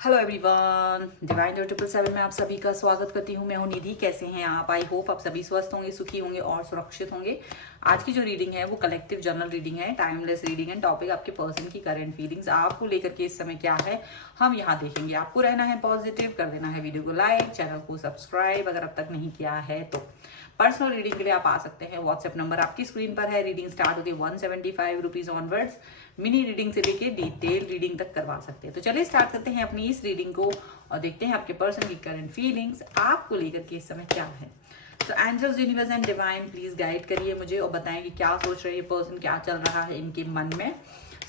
Hello everyone, divine 777 में आप सभी का स्वागत करती हूँ। मैं हूँ निधि। कैसे हैं आप? आई होप आप सभी स्वस्थ होंगे, सुखी होंगे और सुरक्षित होंगे। आज की जो रीडिंग है वो कलेक्टिव जर्नल रीडिंग है, टाइमलेस रीडिंग है। टॉपिक आपके पर्सन की करंट फीलिंग्स आपको लेकर के इस समय क्या है हम यहाँ देखेंगे। आपको रहना है पॉजिटिव, कर देना है वीडियो को लाइक, चैनल को सब्सक्राइब अगर अब तक नहीं किया है तो। पर्सनल रीडिंग के लिए आप आ सकते हैं। व्हाट्सएप नंबर आपकी स्क्रीन पर है। रीडिंग स्टार्ट होती है 175 रुपीज ऑनवर्ड्स। मिनी रीडिंग से लेके डिटेल रीडिंग तक करवा सकते हैं। तो चलिए स्टार्ट करते हैं अपनी इस रीडिंग को और देखते हैं आपके पर्सन की करंट फीलिंग्स आपको लेकर के इस समय क्या है। तो angels, universe and divine please guide करिए मुझे और बताएं कि क्या सोच रहे हैं पर्सन, क्या चल रहा है इनके मन में।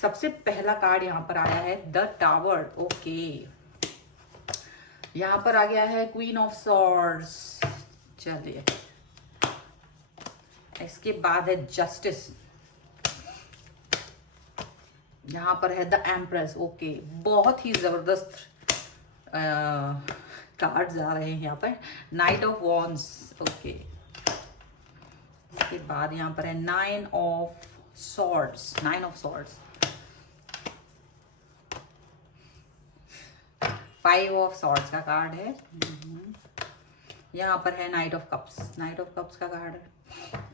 सबसे पहला कार्ड यहाँ पर आया है द टावर। ओके, यहाँ पर आ गया है क्वीन ऑफ सॉर्ड्स। चलिए, इसके बाद है जस्टिस। यहां पर है द एम्प्रेस। ओके, बहुत ही जबरदस्त कार्ड्स आ रहे हैं यहाँ पर। Night of wands. ओके, इसके बाद यहाँ पर है nine of swords. Nine of swords, five of swords का कार्ड है। यहाँ पर है knight of cups. Knight of cups का कार्ड है।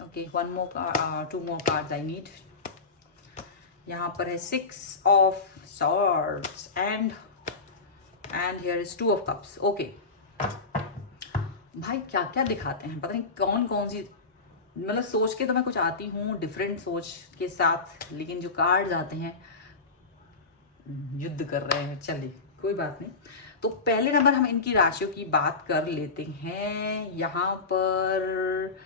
Okay, one more, two more cards I need. यहाँ पर है six of swords and here is two of cups. Okay, भाई क्या क्या दिखाते हैं, पता नहीं कौन कौन सी, मतलब सोच के तो मैं कुछ आती हूँ डिफरेंट सोच के साथ, लेकिन जो कार्ड्स आते हैं युद्ध कर रहे हैं। चलिए कोई बात नहीं। तो पहले नंबर हम इनकी राशियों की बात कर लेते हैं। यहाँ पर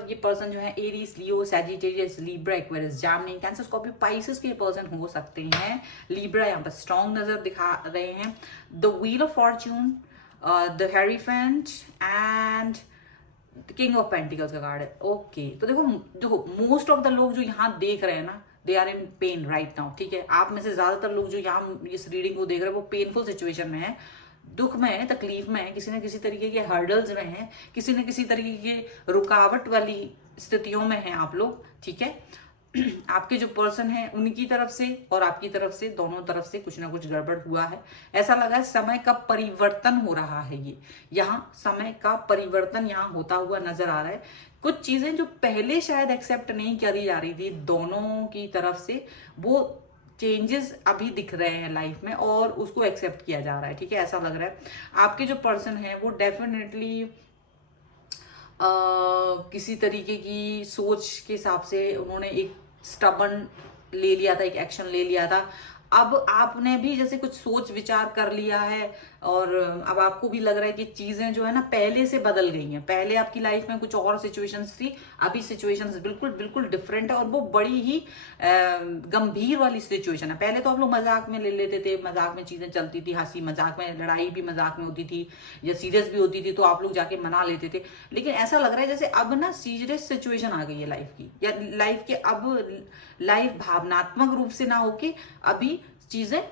ये पर्सन जो है Aries, Leo, Sagittarius, Libra, Aquarius, Gemini, Cancer, Scorpio, Pisces के पर्सन हो सकते हैं। लिब्रा यहाँ पर स्ट्रॉन्ग नजर दिखा रहे हैं। The wheel of fortune, the hierophant and king of pentacles का कार्ड है। ओके, तो देखो देखो मोस्ट ऑफ द लोग जो यहाँ देख रहे हैं ना, they are in pain right now. ठीक है, आप में से ज्यादातर लोग जो यहाँ इस रीडिंग को देख रहे हैं वो पेनफुल सिचुएशन में है, दुख में है, तकलीफ में है, किसी न किसी तरीके के हर्डल्स में है, किसी न किसी तरीके के रुकावट वाली स्थितियों में है आप लोग। ठीक है, आपके जो पर्सन है उनकी तरफ से और आपकी तरफ से, दोनों तरफ से कुछ ना कुछ गड़बड़ हुआ है। ऐसा लगा है समय का परिवर्तन हो रहा है। ये यहाँ समय का परिवर्तन यहाँ होता हुआ नजर आ रहा है। कुछ चीजें जो पहले शायद एक्सेप्ट नहीं करी जा रही थी दोनों की तरफ से, वो चेंजेस अभी दिख रहे हैं लाइफ में और उसको एक्सेप्ट किया जा रहा है। ठीक है, ऐसा लग रहा है आपके जो पर्सन है वो डेफिनेटली किसी तरीके की सोच के हिसाब से उन्होंने एक स्टबन ले लिया था, एक एक्शन ले लिया था। अब आपने भी जैसे कुछ सोच विचार कर लिया है और अब आपको भी लग रहा है कि चीजें जो है ना पहले से बदल गई हैं। पहले आपकी लाइफ में कुछ और सिचुएशंस थी, अभी सिचुएशंस बिल्कुल बिल्कुल डिफरेंट है और वो बड़ी ही गंभीर वाली सिचुएशन है। पहले तो आप लोग मजाक में ले लेते थे, मजाक में चीजें चलती थी, हंसी मजाक में, लड़ाई भी मजाक में होती थी या सीरियस भी होती थी तो आप लोग जाके मना लेते थे। लेकिन ऐसा लग रहा है जैसे अब ना सीरियस सिचुएशन आ गई है लाइफ की, या लाइफ के अब लाइफ भावनात्मक रूप से ना होके अभी चीजें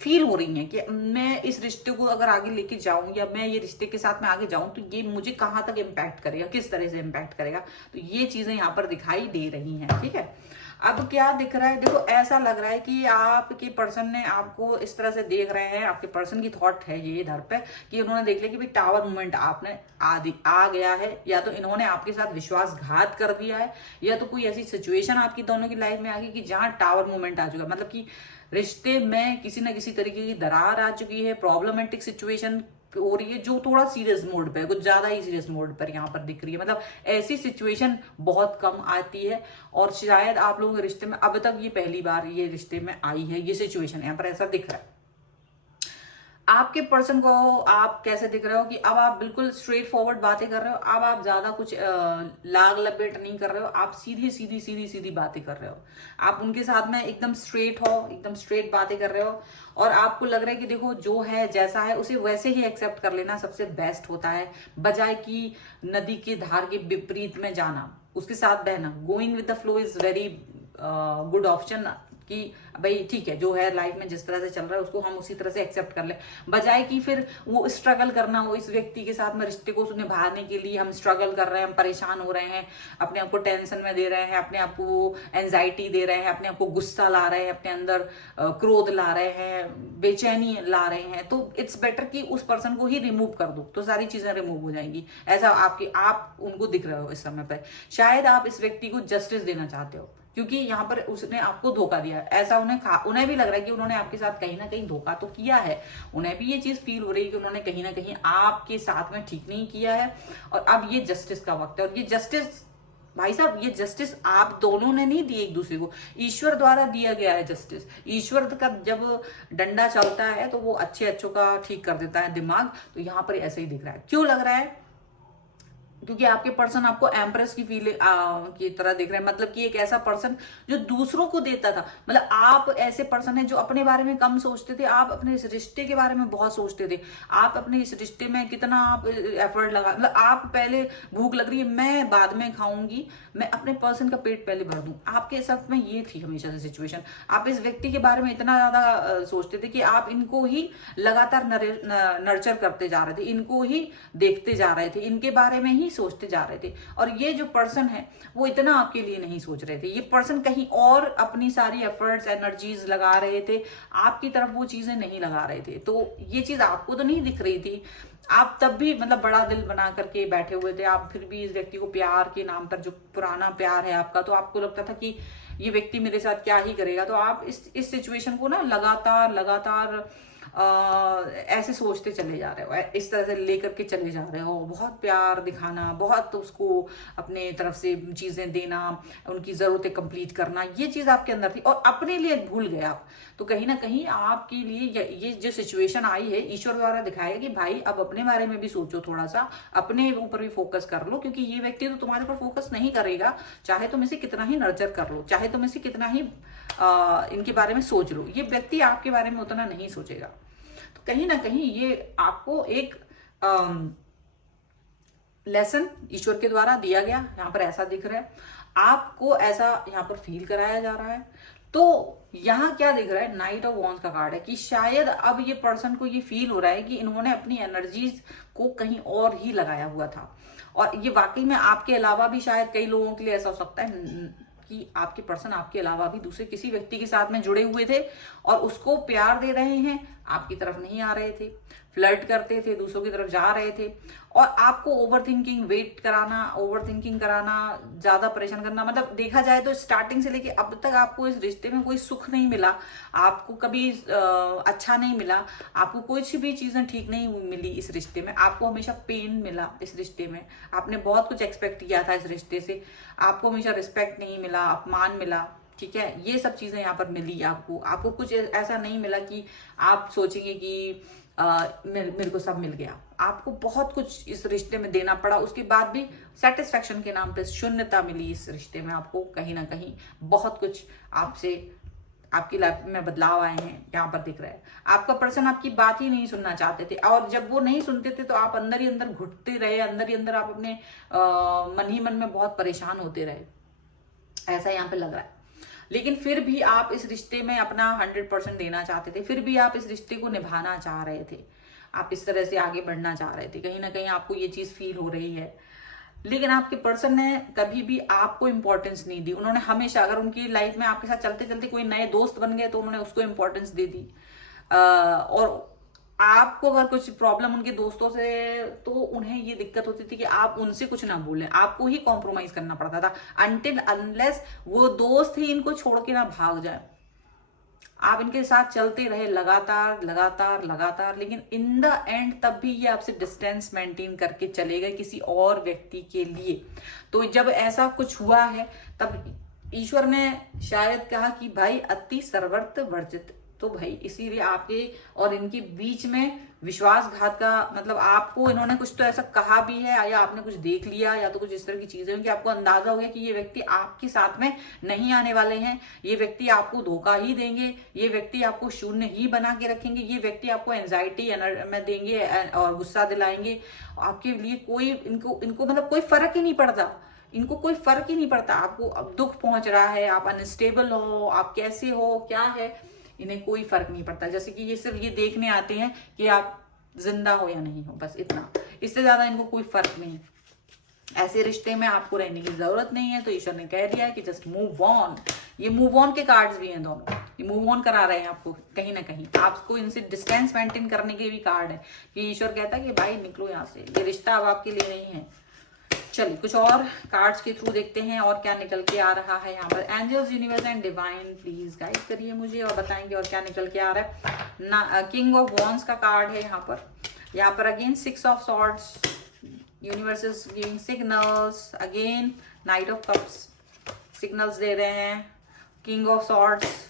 फील हो रही हैं कि मैं इस रिश्ते को अगर आगे लेके जाऊं या मैं ये रिश्ते के साथ में आगे जाऊं तो ये मुझे कहां तक इम्पैक्ट करेगा, किस तरह से इम्पैक्ट करेगा। तो ये चीजें यहाँ पर दिखाई दे रही हैं। ठीक है, अब क्या दिख रहा है, देखो ऐसा लग रहा है कि आपके पर्सन ने आपको इस तरह से देख रहे हैं। आपके पर्सन की थॉट है ये इधर पे कि उन्होंने देख लिया कि भाई टावर मूवमेंट आपने आ गया है, या तो इन्होंने आपके साथ विश्वासघात कर दिया है, या तो कोई ऐसी सिचुएशन आपकी दोनों की लाइफ में आ गई कि जहां टावर मूवमेंट आ चुका है। मतलब कि रिश्ते में किसी ना किसी तरीके की दरार आ चुकी है, प्रॉब्लमेटिक सिचुएशन हो रही है जो थोड़ा सीरियस मोड पे है, कुछ ज्यादा ही सीरियस मोड पर यहाँ पर दिख रही है। मतलब ऐसी सिचुएशन बहुत कम आती है और शायद आप लोगों के रिश्ते में अब तक ये पहली बार ये रिश्ते में आई है ये सिचुएशन, यहाँ पर ऐसा दिख रहा है। आपके पर्सन को आप कैसे दिख रहे हो कि अब आप बिल्कुल स्ट्रेट फॉरवर्ड बातें कर रहे हो। अब आप ज्यादा कुछ लाग लपेट नहीं कर रहे हो, आप सीधी सीधी सीधी सीधी बातें कर रहे हो। आप उनके साथ में एकदम स्ट्रेट हो, एकदम स्ट्रेट बातें कर रहे हो और आपको लग रहा है कि देखो जो है जैसा है उसे वैसे ही एक्सेप्ट कर लेना सबसे बेस्ट होता है, बजाय कि नदी की धार के विपरीत में जाना, उसके साथ बहना। Going with the flow is very good option. कि भाई ठीक है, जो है लाइफ में जिस तरह से चल रहा है उसको हम उसी तरह से एक्सेप्ट कर ले, बजाय कि फिर वो स्ट्रगल करना हो इस व्यक्ति के साथ में रिश्ते को निभाने के लिए। हम स्ट्रगल कर रहे हैं, हम परेशान हो रहे हैं, अपने आप को टेंशन में दे रहे हैं, अपने आप को एंजाइटी दे रहे हैं, अपने आप को गुस्सा ला रहे हैं, अपने अंदर क्रोध ला रहे हैं, बेचैनी ला रहे हैं, तो इट्स बेटर कि उस पर्सन को ही रिमूव कर दो, तो सारी चीजें रिमूव हो जाएंगी। ऐसा आप उनको दिख रहे हो इस समय पर, शायद आप इस व्यक्ति को जस्टिस देना चाहते हो, क्योंकि यहाँ पर उसने आपको धोखा दिया। ऐसा उन्हें भी लग रहा है कि उन्होंने आपके साथ कहीं ना कहीं धोखा तो किया है। उन्हें भी ये चीज फील हो रही है कि उन्होंने कहीं ना कहीं आपके साथ में ठीक नहीं किया है, और अब ये जस्टिस का वक्त है। और ये जस्टिस, भाई साहब, ये जस्टिस आप दोनों ने नहीं दी एक दूसरे को, ईश्वर द्वारा दिया गया है जस्टिस। ईश्वर का जब डंडा चलता है तो वो अच्छों का ठीक कर देता है दिमाग। तो यहाँ पर ऐसे ही दिख रहा है। क्यों लग रहा है? क्योंकि आपके पर्सन आपको एम्प्रेस की फीलिंग की तरह देख रहे हैं, मतलब कि एक ऐसा पर्सन जो दूसरों को देता था। मतलब आप ऐसे पर्सन है जो अपने बारे में कम सोचते थे, आप अपने इस रिश्ते के बारे में बहुत सोचते थे। आप अपने इस रिश्ते में कितना आप एफर्ट लगा, मतलब आप पहले भूख लग रही है मैं बाद में खाऊंगी, मैं अपने पर्सन का पेट पहले भर दूं। आपके साथ में ये थी हमेशा से सिचुएशन। आप इस व्यक्ति के बारे में इतना ज्यादा सोचते थे कि आप इनको ही लगातार नर्चर करते जा रहे थे, इनको ही देखते जा रहे थे, इनके बारे में ही सोचते जा रहे थे। और ये जो पर्सन है वो इतना आपके लिए नहीं सोच रहे थे। ये पर्सन कहीं और अपनी सारी एफर्ट्स एनर्जीज लगा रहे थे, आपकी तरफ वो चीजें नहीं लगा रहे थे। तो ये चीज आपको तो नहीं दिख रही थी। आप तब भी मतलब बड़ा दिल बना करके बैठे हुए थे। आप फिर भी इस व्यक्ति को प्यार के नाम पर, जो पुराना प्यार है आपका, तो आपको लगता था कि ये व्यक्ति मेरे साथ क्या ही करेगा। तो आप इस सिचुएशन को ना लगातार ऐसे सोचते चले जा रहे हो, इस तरह से लेकर के चले जा रहे हो। बहुत प्यार दिखाना, बहुत उसको अपने तरफ से चीजें देना, उनकी जरूरतें कंप्लीट करना, ये चीज आपके अंदर थी और अपने लिए भूल गए आप। तो कहीं ना कहीं आपके लिए ये जो सिचुएशन आई है ईश्वर द्वारा दिखाया कि भाई अब अपने बारे में भी सोचो, थोड़ा सा अपने ऊपर भी फोकस कर लो, क्योंकि ये व्यक्ति तो तुम्हारे ऊपर फोकस नहीं करेगा। चाहे तुम इसे कितना ही नर्चर कर लो, चाहे तुम इसे कितना ही इनके बारे में सोच लो, ये व्यक्ति आपके बारे में उतना नहीं सोचेगा। तो कहीं ना कहीं ये आपको एक लेसन ईश्वर के द्वारा दिया गया, यहाँ पर ऐसा दिख रहा है, आपको ऐसा यहाँ पर फील कराया जा रहा है। तो यहाँ क्या दिख रहा है, नाइट ऑफ वॉन्ड्स का कार्ड है कि शायद अब ये पर्सन को ये फील हो रहा है कि इन्होंने अपनी एनर्जीज को कहीं और ही लगाया हुआ था। और ये वाकई में आपके अलावा भी शायद कई लोगों के लिए ऐसा हो सकता है कि आपके पर्सन आपके अलावा भी दूसरे किसी व्यक्ति के साथ में जुड़े हुए थे और उसको प्यार दे रहे हैं, आपकी तरफ नहीं आ रहे थे, फ्लर्ट करते थे, दूसरों की तरफ जा रहे थे। और आपको ओवरथिंकिंग कराना, ज्यादा परेशान करना, मतलब देखा जाए तो स्टार्टिंग से लेके अब तक आपको इस रिश्ते में कोई सुख नहीं मिला, आपको कभी अच्छा नहीं मिला, आपको कुछ भी चीजें ठीक नहीं मिली इस रिश्ते में, आपको हमेशा पेन मिला इस रिश्ते में। आपने बहुत कुछ एक्सपेक्ट किया था इस रिश्ते से, आपको हमेशा रिस्पेक्ट नहीं मिला, अपमान मिला, ठीक है, ये सब चीजें यहाँ पर मिली आपको कुछ ऐसा नहीं मिला कि आप सोचेंगे कि मेरे को सब मिल गया। आपको बहुत कुछ इस रिश्ते में देना पड़ा, उसके बाद भी सेटिस्फेक्शन के नाम पे शून्यता मिली इस रिश्ते में आपको। कहीं ना कहीं बहुत कुछ आपसे आपकी लाइफ में बदलाव आए हैं, यहाँ पर दिख रहा है। आपका पर्सन आपकी बात ही नहीं सुनना चाहते थे, और जब वो नहीं सुनते थे तो आप अंदर ही अंदर घुटते रहे, अंदर ही अंदर आप अपने मन ही मन में बहुत परेशान होते रहे, ऐसा यहाँ पे लग रहा है। लेकिन फिर भी आप इस रिश्ते में अपना 100% देना चाहते थे, फिर भी आप इस रिश्ते को निभाना चाह रहे थे, आप इस तरह से आगे बढ़ना चाह रहे थे। कहीं ना कहीं आपको ये चीज फील हो रही है, लेकिन आपके पर्सन ने कभी भी आपको इंपॉर्टेंस नहीं दी। उन्होंने हमेशा, अगर उनकी लाइफ में आपके साथ चलते चलते कोई नए दोस्त बन गए तो उन्होंने उसको इंपॉर्टेंस दे दी। और आपको अगर कुछ प्रॉब्लम उनके दोस्तों से, तो उन्हें ये दिक्कत होती थी कि आप उनसे कुछ ना बोलें, आपको ही कॉम्प्रोमाइज करना पड़ता था, अनटिल अनलेस वो दोस्त ही इनको छोड़ के ना भाग जाए। आप इनके साथ चलते रहे लगातार, लेकिन इन द एंड तब भी ये आपसे डिस्टेंस मेंटेन करके चले गए किसी और व्यक्ति के लिए। तो जब ऐसा कुछ हुआ है तब ईश्वर ने शायद कहा कि भाई अति सर्वर्थ वर्जित, तो भाई इसीलिए आपके और इनके बीच में विश्वासघात का मतलब आपको इन्होंने कुछ तो ऐसा कहा भी है, या आपने कुछ देख लिया, या तो कुछ इस तरह की चीजें कि आपको अंदाजा हो गया कि ये व्यक्ति आपके साथ में नहीं आने वाले हैं, ये व्यक्ति आपको धोखा ही देंगे, ये व्यक्ति आपको शून्य ही बना के रखेंगे, ये व्यक्ति आपको एंजाइटी में देंगे और गुस्सा दिलाएंगे। आपके लिए कोई इनको मतलब कोई फर्क ही नहीं पड़ता, इनको कोई फर्क ही नहीं पड़ता, आपको अब दुख पहुंच रहा है, आप अनस्टेबल हो, आप कैसे हो, क्या है, इन्हें कोई फर्क नहीं पड़ता। जैसे कि ये सिर्फ ये देखने आते हैं कि आप जिंदा हो या नहीं हो, बस इतना, इससे ज्यादा इनको कोई फर्क नहीं है। ऐसे रिश्ते में आपको रहने की जरूरत नहीं है। तो ईश्वर ने कह दिया है कि जस्ट मूव ऑन। ये मूव ऑन के कार्ड्स भी हैं दोनों, ये मूव ऑन करा रहे हैं आपको कहीं ना कहीं, आपको इनसे डिस्टेंस मेंटेन करने के भी कार्ड है कि ईश्वर कहता है कि भाई निकलो यहाँ से, ये रिश्ता अब आपके लिए नहीं है। चलिए कुछ और कार्ड्स के थ्रू देखते हैं और क्या निकल के आ रहा है यहाँ पर। Angels, universe and divine please guide करिए मुझे और बताएंगे और क्या निकल के आ रहा है ना। किंग ऑफ वॉन्ड्स का कार्ड है यहाँ पर again 6 of swords, universe is giving signals, again knight of cups signals दे रहे हैं, king of swords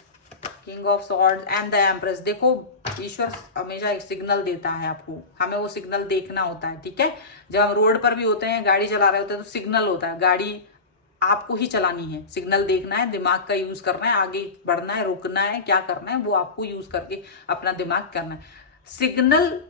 and the empress. देखो ईश्वर हमेशा एक सिग्नल देता है आपको, हमें वो सिग्नल देखना होता है, ठीक है। जब हम रोड पर भी होते हैं, गाड़ी चला रहे होते हैं, तो सिग्नल होता है, गाड़ी आपको ही चलानी है, सिग्नल देखना है, दिमाग का यूज करना है, आगे बढ़ना है, रुकना है, क्या करना है वो आपको यूज करके अपना दिमाग करना है। सिग्नल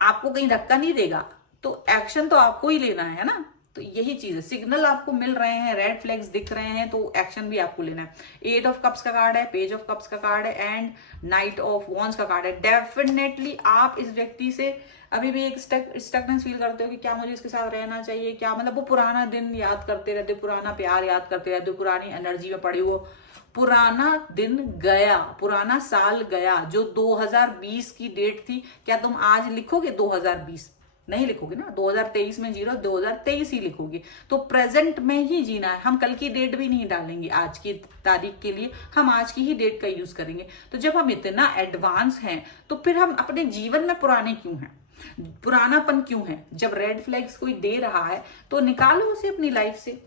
आपको कहीं धक्का नहीं देगा, तो एक्शन तो आपको ही लेना है ना। तो यही चीज है, सिग्नल आपको मिल रहे हैं, रेड फ्लैग्स दिख रहे हैं, तो एक्शन भी आपको लेना है। 8 ऑफ कप्स का कार्ड है, पेज ऑफ कप्स का कार्ड है एंड नाइट ऑफ वॉन्ड्स का कार्ड है। डेफिनेटली आप इस व्यक्ति से अभी भी एक स्टकनेस फील करते हो कि क्या मुझे इसके साथ रहना चाहिए, क्या मतलब वो पुराना दिन याद करते रहते, पुराना प्यार याद करते रहते, पुरानी एनर्जी में पड़े हो। पुराना दिन गया, पुराना साल गया, जो 2020 की डेट थी, क्या तुम आज लिखोगे 2020? नहीं लिखोगे ना, 2023 में जी रहे हो, 2023 ही लिखोगे। तो प्रेजेंट में ही जीना है, हम कल की डेट भी नहीं डालेंगे आज की तारीख के लिए, हम आज की ही डेट का यूज करेंगे। तो जब हम इतना एडवांस हैं, तो फिर हम अपने जीवन में पुराने क्यों हैं, पुरानापन क्यों है? जब रेड फ्लैग्स कोई दे रहा है तो निकालो उसे अपनी लाइफ से।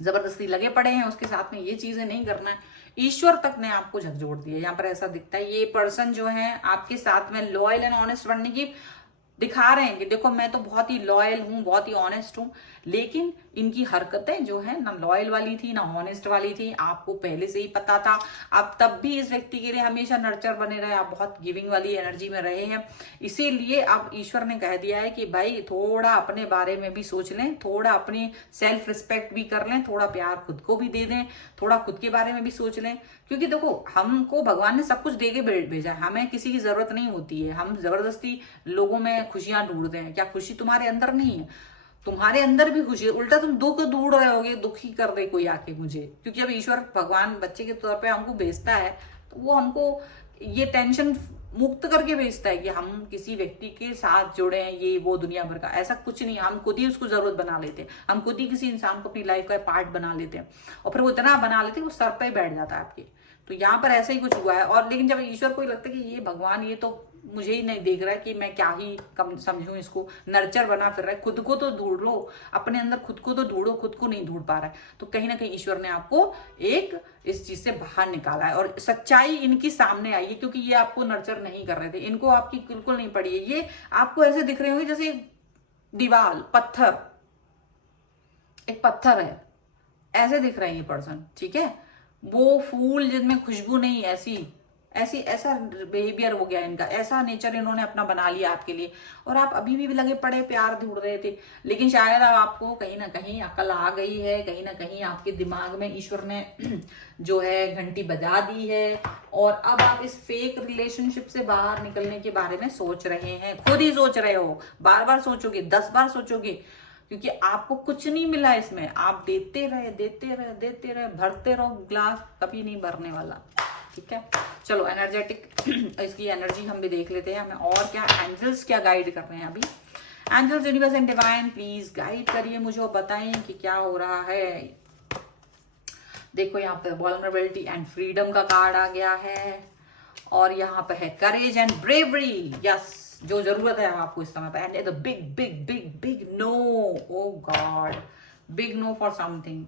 जबरदस्ती लगे पड़े हैं उसके साथ में, ये चीजें नहीं करना है। ईश्वर तक ने आपको झकझोर दिया, यहाँ पर ऐसा दिखता है। ये पर्सन जो है आपके साथ में लॉयल एंड ऑनेस्ट बनने की दिखा रहे हैं कि देखो मैं तो बहुत ही लॉयल हूं, बहुत ही ऑनेस्ट हूं, लेकिन इनकी हरकतें जो है ना लॉयल वाली थी ना ऑनेस्ट वाली थी, आपको पहले से ही पता था। आप तब भी इस व्यक्ति के लिए हमेशा नर्चर बने रहे, आप बहुत गिविंग वाली एनर्जी में रहे हैं। इसीलिए अब ईश्वर ने कह दिया है कि भाई थोड़ा अपने बारे में भी सोच लें, थोड़ा अपनी सेल्फ रिस्पेक्ट भी कर लें, थोड़ा प्यार खुद को भी दे दें, थोड़ा खुद के बारे में भी सोच लें। क्योंकि देखो हमको भगवान ने सब कुछ दे के भेजा है, हमें किसी की जरूरत नहीं होती है। हम जबरदस्ती लोगों में खुशियां ढूंढते हैं, क्या खुशी तुम्हारे अंदर नहीं है? तुम्हारे अंदर भी खुशी है, उल्टा तुम दुख ढूंढ रहे होगे, दुखी कर दे कोई आके मुझे। क्योंकि अब ईश्वर भगवान बच्चे के तौर पे हमको भेजता है, तो वो हमको ये टेंशन मुक्त करके भेजता है कि हम किसी व्यक्ति के साथ जुड़े हैं, ये वो दुनिया भर का। ऐसा कुछ नहीं, हम खुद ही उसको जरूरत बना लेते हैं, हम खुद ही किसी इंसान को अपनी लाइफ का पार्ट बना लेते हैं, और फिर वो इतना बना लेते हैं वो सर पे बैठ जाता है आपके। तो यहाँ पर ऐसा ही कुछ हुआ है। और लेकिन जब ईश्वर को लगता है कि ये भगवान ये तो मुझे ही नहीं देख रहा है, कि मैं क्या ही कम समझूं इसको, नर्चर बना फिर रहा है, खुद को तो ढूंढ लो, अपने अंदर खुद को तो ढूंढो, खुद को नहीं ढूंढ पा रहा है। तो कहीं ना कहीं ईश्वर ने आपको एक इस चीज से बाहर निकाला है, और सच्चाई इनकी सामने आई है, क्योंकि ये आपको नर्चर नहीं कर रहे थे, इनको आपकी बिल्कुल नहीं पड़ी है। ये आपको ऐसे दिख रहे होंगे जैसे दीवार, पत्थर, एक पत्थर है, ऐसे दिख रहे हैं ये पर्सन, ठीक है। वो फूल जिनमें खुशबू नहीं, ऐसा बिहेवियर हो गया इनका, ऐसा नेचर इन्होंने अपना बना लिया आपके लिए। और आप अभी भी लगे पड़े प्यार ढूंढ रहे थे, लेकिन शायद अब आपको कहीं ना कहीं अकल आ गई है, कहीं ना कहीं आपके दिमाग में ईश्वर ने जो है घंटी बजा दी है, और अब आप इस फेक रिलेशनशिप से बाहर निकलने के बारे में सोच रहे हैं। खुद ही सोच रहे हो, बार बार सोचोगे, 10 बार सोचोगे, क्योंकि आपको कुछ नहीं मिला इसमें। आप देते रहे, भरते रहो ग्लास, कभी नहीं भरने वाला, ठीक है। चलो एनर्जेटिक इसकी एनर्जी हम भी देख लेते हैं, हमें और क्या एंजल्स क्या गाइड कर रहे हैं अभी। Angels, universe and divine please guide करिए मुझे और बताएं कि क्या हो रहा है। देखो यहाँ पे वल्नरेबिलिटी एंड फ्रीडम का कार्ड आ गया है, और यहाँ पे है करेज एंड ब्रेवरी, यस, जो जरूरत है आपको इस समय पे। And the big big big big no, oh god, big no for something.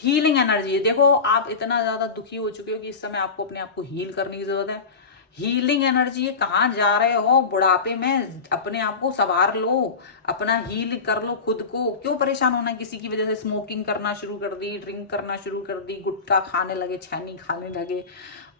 Healing energy, देखो आप इतना ज्यादा दुखी हो चुके हो कि इस समय आपको अपने आप को हील करने की जरूरत है। हीलिंग एनर्जी है, कहाँ जा रहे हो बुढ़ापे में, अपने आप को संवार लो, अपना हील कर लो खुद को। क्यों परेशान होना किसी की वजह से? स्मोकिंग करना शुरू कर दी, ड्रिंक करना शुरू कर दी, गुटखा खाने लगे, छैनी खाने लगे,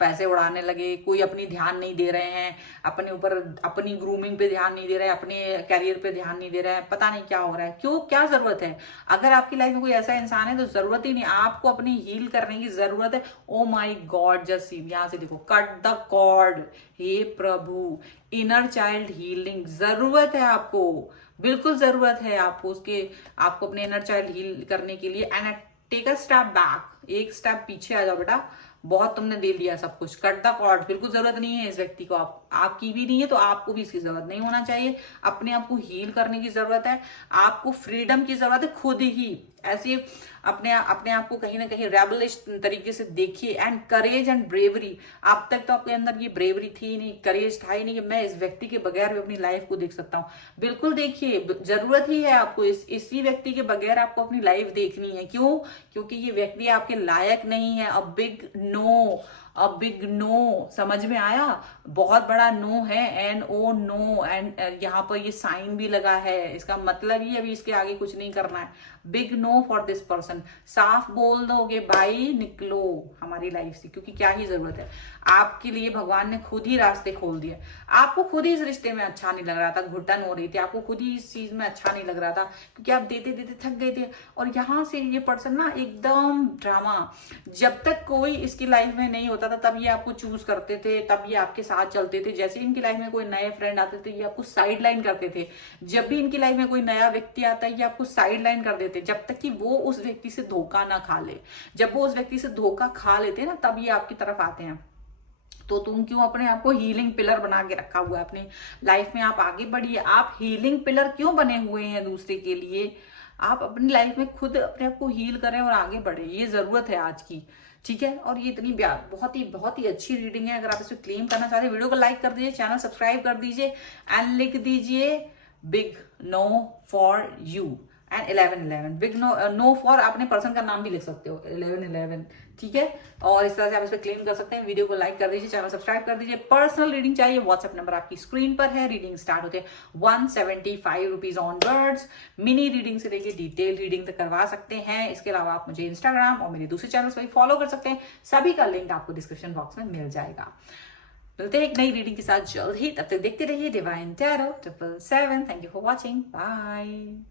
पैसे उड़ाने लगे, कोई अपनी ध्यान नहीं दे रहे हैं, अपने ऊपर अपनी ग्रूमिंग पे ध्यान नहीं दे रहे हैं, अपने कैरियर पे ध्यान नहीं दे रहे हैं, पता नहीं क्या हो रहा है, क्यों, क्या जरूरत है? अगर आपकी लाइफ में कोई ऐसा इंसान है तो जरूरत ही नहीं, आपको अपनी हील करने की जरूरत है। ओ माई गॉड, जस्ट सी, यहां से देखो, कट द कॉर्ड। हे प्रभु, इनर चाइल्ड हीलिंग जरूरत है आपको, बिल्कुल जरूरत है आपको उसके, आपको अपने इनर चाइल्ड हील करने के लिए। And take a step back, एक स्टेप पीछे आ जाओ बेटा, बहुत तुमने दे लिया सब कुछ, कट द कॉर्ड, बिल्कुल जरूरत नहीं है इस व्यक्ति को, आपकी भी नहीं है तो आपको भी इसकी जरूरत नहीं होना चाहिए। अपने आप को हील करने की जरूरत है, आपको फ्रीडम की जरूरत है खुद ही। ऐसे अपने आप को कहीं ना कहीं रेबलिश तरीके से देखिए। एंड करेज एंड ब्रेवरी, अब तक तो आपके अंदर ये ब्रेवरी थी ही नहीं, करेज था ही नहीं कि मैं इस व्यक्ति के बगैर भी अपनी लाइफ को देख सकता हूँ। बिल्कुल देखिए, जरूरत ही है आपको, इसी व्यक्ति के बगैर आपको अपनी लाइफ देखनी है। क्यों? क्योंकि ये व्यक्ति आपके लायक नहीं है। A big no, a big no, समझ में आया? बहुत बड़ा नो है, NO, नो। एंड यहाँ पर ये साइन भी लगा है, इसका मतलब ही अभी इसके आगे कुछ नहीं करना है। Big no for this person. साफ बोल दोगे भाई निकलो हमारी लाइफ से, क्योंकि क्या ही जरूरत है। आपके लिए भगवान ने खुद ही रास्ते खोल दिए, आपको खुद ही इस रिश्ते में अच्छा नहीं लग रहा था, घुटन हो रही थी, आपको खुद ही इस चीज में अच्छा नहीं लग रहा था, क्योंकि आप देते देते थक गए थे। और यहाँ से ये पर्सन ना एकदम ड्रामा, जब तक कोई इसकी लाइफ में नहीं होता था तब ये आपको चूज करते थे, तब ये आपके साथ चलते थे। जैसे इनकी लाइफ में कोई नए फ्रेंड आते थे ये आपको साइड लाइन करते थे, जब भी इनकी लाइफ में कोई नया व्यक्ति आता है ये आपको साइड लाइन कर देते, जब तक कि वो उस व्यक्ति से धोखा ना खा ले। जब वो उस व्यक्ति से धोखा खा लेते ना तब ये आपकी तरफ आते हैं। तो तुम क्यों अपने आप को हीलिंग पिलर बना के रखा हुआ है अपनी लाइफ में? आप आगे बढ़िए, आप हीलिंग पिलर क्यों बने हुए हैं दूसरे के लिए? आप अपनी लाइफ में खुद अपने आप को हील करें और आगे बढ़े, ये जरूरत है आज की, ठीक है? और ये इतनी बहुत ही अच्छी रीडिंग है। अगर आप इसे क्लेम करना चाहते हैं वीडियो को लाइक कर दीजिए, चैनल सब्सक्राइब कर दीजिए एंड लिख दीजिए big no for you and 1111। Big no for, अपने पर्सन का नाम भी लिख सकते हो 1111, ठीक है? और इस तरह से आप इस पर क्लेम कर सकते हैं। वीडियो को लाइक कर दीजिए, चैनल सब्सक्राइब कर दीजिए। पर्सनल रीडिंग चाहिए, व्हाट्सएप नंबर आपकी स्क्रीन पर है। रीडिंग स्टार्ट होते हैं 175 रुपीज ऑनवर्ड्स। मिनी रीडिंग से लेके डिटेल रीडिंग तक करवा सकते हैं। इसके अलावा आप मुझे इंस्टाग्राम और मेरे दूसरे चैनल्स पर फॉलो कर सकते हैं, सभी का लिंक आपको डिस्क्रिप्शन बॉक्स में मिल जाएगा। मिलते हैं एक नई रीडिंग के साथ जल्द ही, तब तक देखते रहिए divine tarot 777। Thank you for watching, bye.